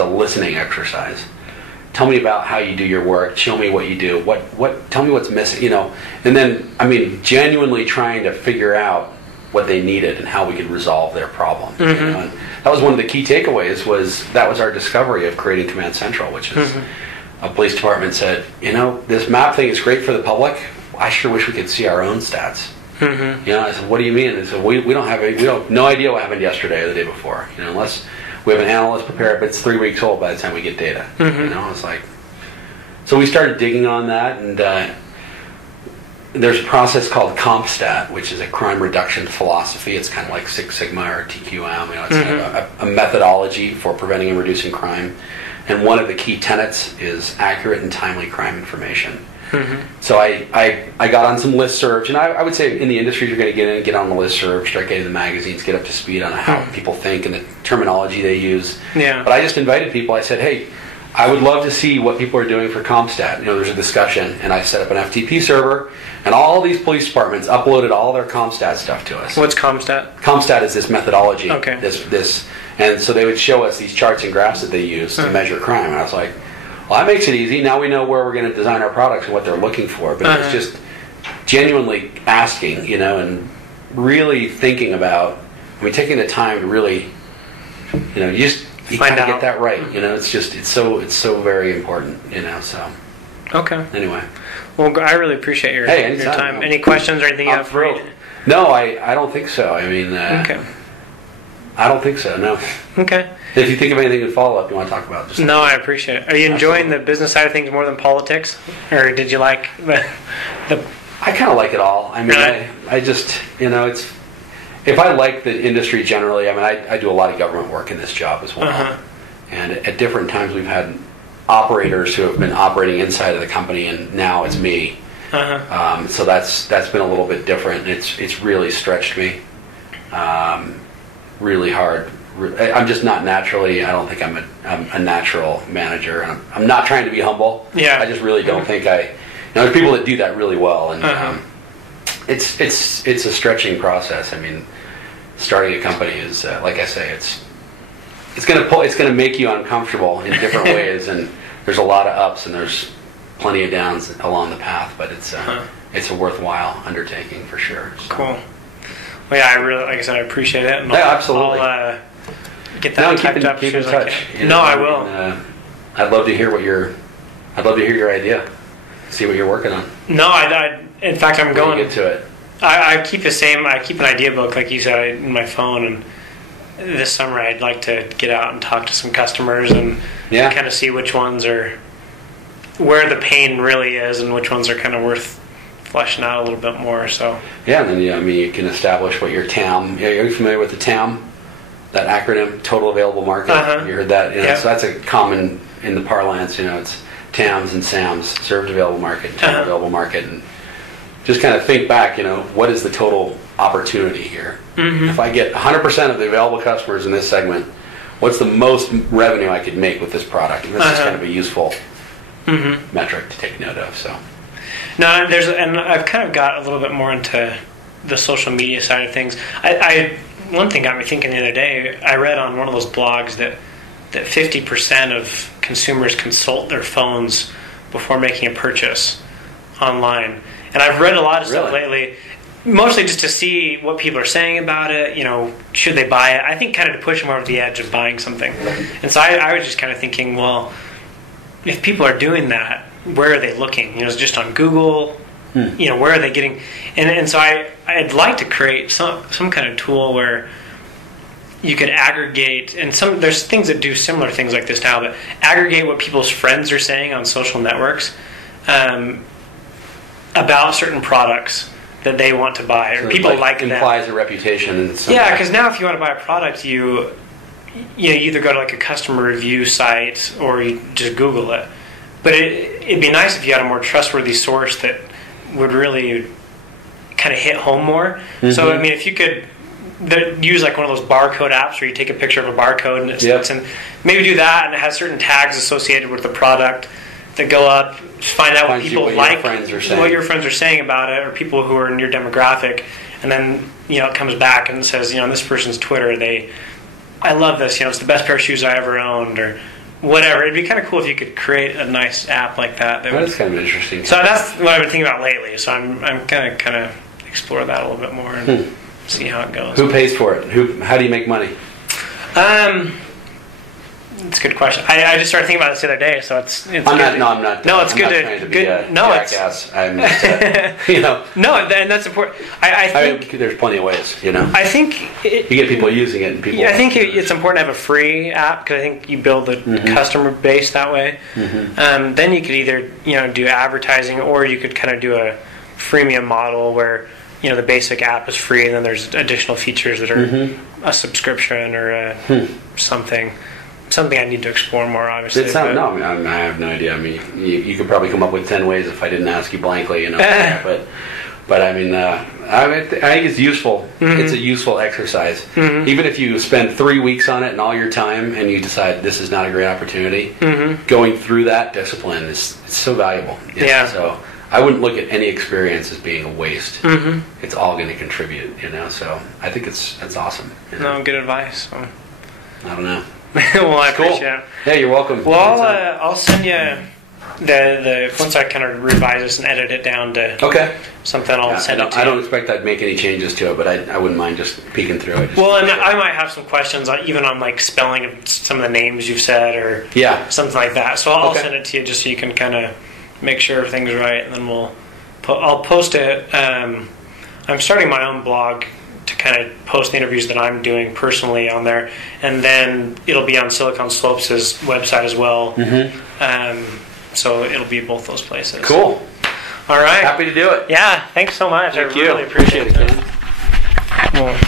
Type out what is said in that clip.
a listening exercise. Tell me about how you do your work. Show me what you do. Tell me what's missing, And then, genuinely trying to figure out what they needed and how we could resolve their problem. And that was one of the key takeaways. That was our discovery of creating Command Central, which is a police department said, this map thing is great for the public. I sure wish we could see our own stats. I said, what do you mean? They said, we have no idea what happened yesterday or the day before. Unless we have an analyst prepare it, but it's 3 weeks old by the time we get data. It's like, so we started digging on that, and there's a process called CompStat, which is a crime reduction philosophy. It's kind of like Six Sigma or TQM. It's kind of a methodology for preventing and reducing crime. And one of the key tenets is accurate and timely crime information. So I got on some listservs, and I would say in the industry you're going to get on the listserv, start getting the magazines, get up to speed on how people think and the terminology they use. But I just invited people. I said, hey, I would love to see what people are doing for CompStat. There's a discussion, and I set up an FTP server, and all these police departments uploaded all their CompStat stuff to us. What's CompStat? CompStat is this methodology. Okay. And so they would show us these charts and graphs that they use to measure crime, and I was like, well, that makes it easy. Now we know where we're going to design our products and what they're looking for. But it's just genuinely asking, and really thinking about, taking the time to really, you kind of get that right. It's so very important, so. Okay. Anyway. Well, I really appreciate your time. Any questions or anything you have for me? No, I don't think so. Okay. I don't think so, no. Okay. If you think of anything in follow-up you want to talk about. Just no, I appreciate it. Are you enjoying the business side of things more than politics? Or did you like the I kind of like it all. Really? I just, if I like the industry generally, I do a lot of government work in this job as well. And at different times we've had operators who have been operating inside of the company, and now it's me. So that's been a little bit different. It's really stretched me. Really hard. I'm just not naturally. I don't think I'm a natural manager. I'm not trying to be humble. Yeah. I just really don't think there's people that do that really well, and it's a stretching process. Starting a company is like I say, it's going to make you uncomfortable in different ways, and there's a lot of ups and there's plenty of downs along the path, but it's a worthwhile undertaking for sure. So. Cool. Well, yeah, I really, like I said, I appreciate it. And absolutely. I'll get that typed up. Keep in touch. I will. I'd love to hear your idea. See what you're working on. No, in fact, I'm going. Get to it. I keep the same. I keep an idea book, like you said, in my phone. And this summer, I'd like to get out and talk to some customers and kind of see which ones are where the pain really is, and which ones are kind of worth fleshing out a little bit more. So and then you can establish what your TAM. Are you familiar with the TAM? That acronym, Total Available Market. You heard that? So that's a common in the parlance. It's TAMs and SAMs, Served Available Market, Total Available Market, and just kind of think back. What is the total opportunity here? If I get 100% of the available customers in this segment, what's the most revenue I could make with this product? And that's just kind of a useful metric to take note of. So. No, and I've kind of got a little bit more into the social media side of things. One thing got me thinking the other day, I read on one of those blogs that 50% of consumers consult their phones before making a purchase online. And I've read a lot of stuff lately, mostly just to see what people are saying about it, should they buy it? I think kind of to push them over the edge of buying something. And so I was just kind of thinking, well, if people are doing that, where are they looking? Is it just on Google? Where are they getting? And so I'd like to create some kind of tool where you could aggregate, and there's things that do similar things like this now, but aggregate what people's friends are saying on social networks about certain products that they want to buy, or people like that. Implies a reputation. Yeah, because now if you want to buy a product, you either go to like a customer review site or you just Google it. But it'd be nice if you had a more trustworthy source that would really kind of hit home more. So, if you could use like one of those barcode apps where you take a picture of a barcode and it sits in, maybe do that, and it has certain tags associated with the product that go up, find out what people like, what your friends are saying about it, or people who are in your demographic, and then it comes back and says, on this person's Twitter, I love this, it's the best pair of shoes I ever owned, or whatever. It'd be kind of cool if you could create a nice app like that. That's kind of interesting. So that's what I've been thinking about lately. So I'm gonna kind of explore that a little bit more and see how it goes. Who pays for it? How do you make money? It's a good question. I just started thinking about this the other day, so it's I'm not. No, it's I'm good not to trying to be good. a No, jackass. I'm just, you know. No, and that's important. I think there's plenty of ways, you know. I think you get people using it, and people. Yeah, I think it's important to have a free app because I think you build the customer base that way. Then you could either do advertising, or you could kind of do a freemium model where the basic app is free, and then there's additional features that are a subscription or something I need to explore more, obviously. I have no idea. I mean, you could probably come up with 10 ways if I didn't ask you blankly, but I mean, I think it's useful. It's a useful exercise. Even if you spend 3 weeks on it and all your time, and you decide this is not a great opportunity, going through that discipline is so valuable. Yeah. So I wouldn't look at any experience as being a waste. It's all going to contribute, So I think it's awesome. No, good advice. So. I don't know. Well, I appreciate it. Yeah, you're welcome. Well, I'll send you the once I kind of revise this and edit it down to something. I'll send it to you. I don't expect I'd make any changes to it, but I wouldn't mind just peeking through it. Well, and I might have some questions, even on like spelling of some of the names you've said or something like that. So I'll send it to you just so you can kind of make sure everything's right, and then I'll post it. I'm starting my own blog to kind of post the interviews that I'm doing personally on there, and then it'll be on Silicon Slopes' website as well. So it'll be both those places. Cool. All right. Happy to do it. Yeah. Thanks so much. Thank I really appreciate it. Well,